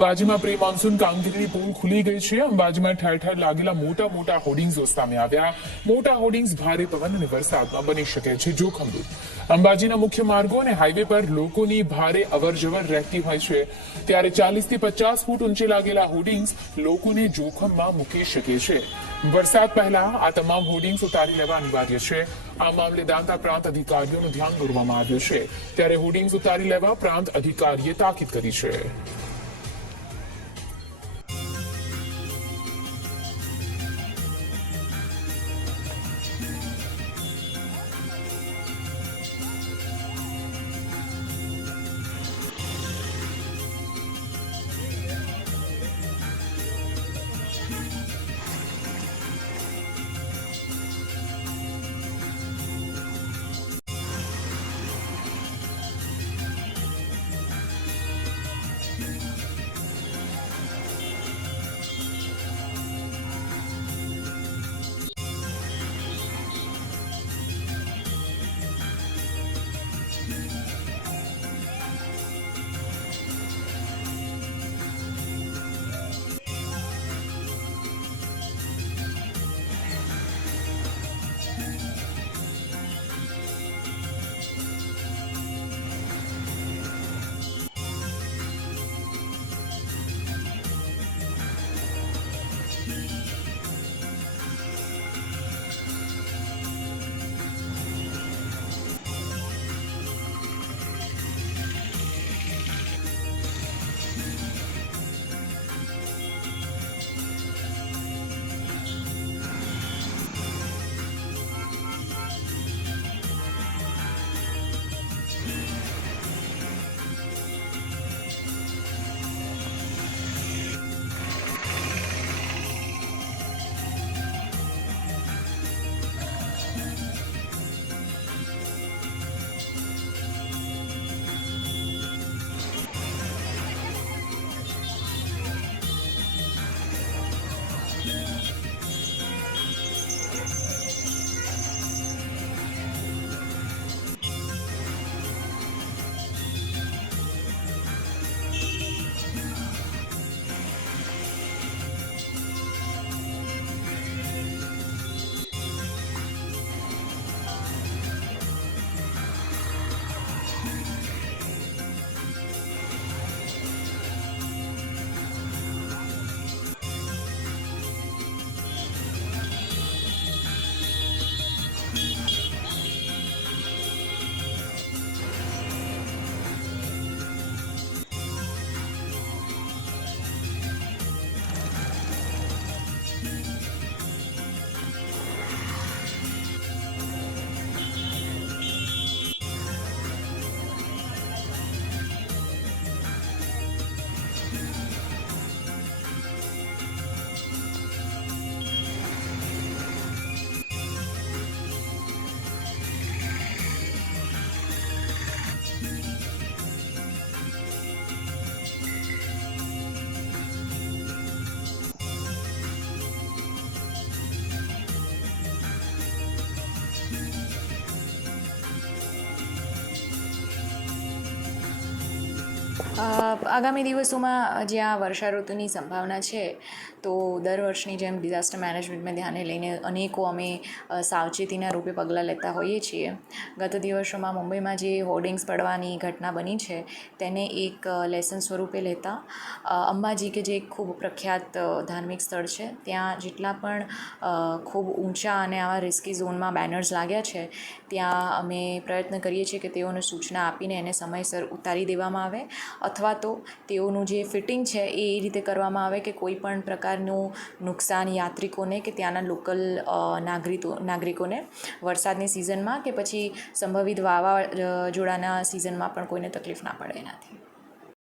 અંબાજીમાં pre monsoon કામગીરીની pole ખુલી ગઈ છે. અંબાજીમાં ઠેર ઠેર લાગેલા મોટા હોર્ડિંગ્સો સામે આવ્યા. મોટા હોર્ડિંગ્સ ભારે પવન અને વરસાદમાં બની શકે છે જોખમરૂપ. અંબાજીના મુખ્ય માર્ગો અને હાઈવે પર લોકોની ભારે અવરજવર રહેતી હોય છે, ત્યારે 40 થી 50 ફૂટ ઊંચે લાગેલા હોર્ડિંગ્સ લોકોને જોખમમાં મૂકી શકે છે. વરસાદ પહેલા આ તમામ હોર્ડિંગ્સ ઉતારી લેવા અનિવાર્ય છે. આ મામલે દાંતા પ્રાંત અધિકારીઓનું ધ્યાન દોરવામાં આવ્યું છે, ત્યારે હોર્ડિંગ્સ ઉતારી લેવા પ્રાંત અધિકારીએ તાકીદ કરી છે. આગામી દિવસોમાં જ્યાં વર્ષા ઋતુની સંભાવના છે, તો દર વર્ષની જેમ ડિઝાસ્ટર મેનેજમેન્ટને ધ્યાને લઈને અનેકો અમે સાવચેતીના રૂપે પગલાં લેતા હોઈએ છીએ. ગત દિવસોમાં મુંબઈમાં જે હોર્ડિંગ્સ પડવાની ઘટના બની છે, તેને એક લેસન સ્વરૂપે લેતા અંબાજી કે જે એક ખૂબ પ્રખ્યાત ધાર્મિક સ્થળ છે, ત્યાં જેટલા પણ ખૂબ ઊંચા અને આવા રિસ્કી ઝોનમાં બેનર્સ લાગ્યા છે, ત્યાં અમે પ્રયત્ન કરીએ છીએ કે તેઓને સૂચના આપીને એને સમયસર ઉતારી દેવામાં આવે, અથવા તો તેઓનું જે ફિટિંગ છે એ રીતે કરવામાં આવે કે કોઈ પણ પ્રકારનું નુકસાન યાત્રિકોને કે ત્યાંના લોકલ નાગરિકોને વરસાદની સિઝનમાં કે પછી સંભવિત વાવાઝોડાના સિઝનમાં પણ કોઈને તકલીફ ના પડે એનાથી.